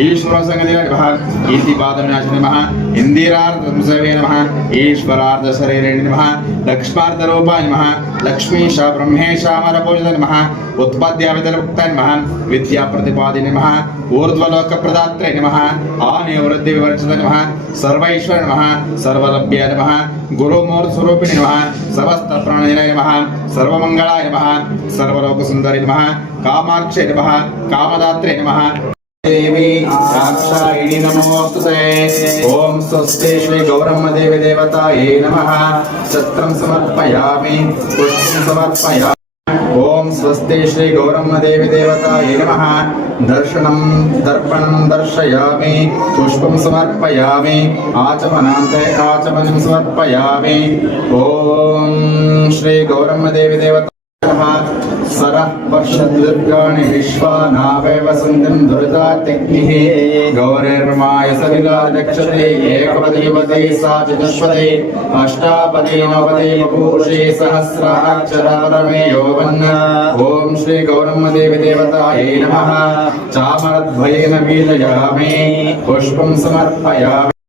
ईश्वरसंगदेवाय नमः कीर्तिपादविनाशाय नमः इंदिरार्धवंशवे नमः ईश्वरार्धशरीरे नमः लक्ष्मार्धरूपाय नमः लक्ष्मीश ब्रह्मेशामरपूजिताय नमः उत्पत्त्यावितरमुक्ताय नमः विद्याप्रतिपादिने नमः ऊर्ध्वलोकप्रदात्रे नमः आनिवृत्तिविवर्जिताय नमः सर्वैश्वर्य नमः सर्वलभ्याय नमः गुरुमूर्तिस्वरूपिणे नमः समस्तप्राणिने नमः सर्वमंगलाय नमः सर्वलोकसुन्दरी नमः कामाक्षे नमः कामदात्रे नमः देवी साक्षायिनी नमोस्तुते। ओम स्वस्ति श्री गौरम्म देवी देवताये नमः। छत्रं समर्पयामि पुष्पं समर्पयामि। ओम स्वस्ति श्री गौरम्म देवी देवताये नमः। दर्शनं दर्पणं दर्शयामि पुष्पं समर्पयामि आचमनान्ते आचमनं समर्पयामि। ओम श्री गौरम्म देवी देवता सरः वर्षदीर्घाणि विश्वानावेव सन्तं दुरितात्यग्निः गौरीर्माय सलिलादक्षते एकपदे सा चतुष्पदे अष्टापदे नवपदे बभूषे सहस्राक्षरापदमे यौवन्। ओम श्री गौरम्म देवी देवताये नमः। चामरद्वयेन वीजयामि पुष्पं समर्पयामि।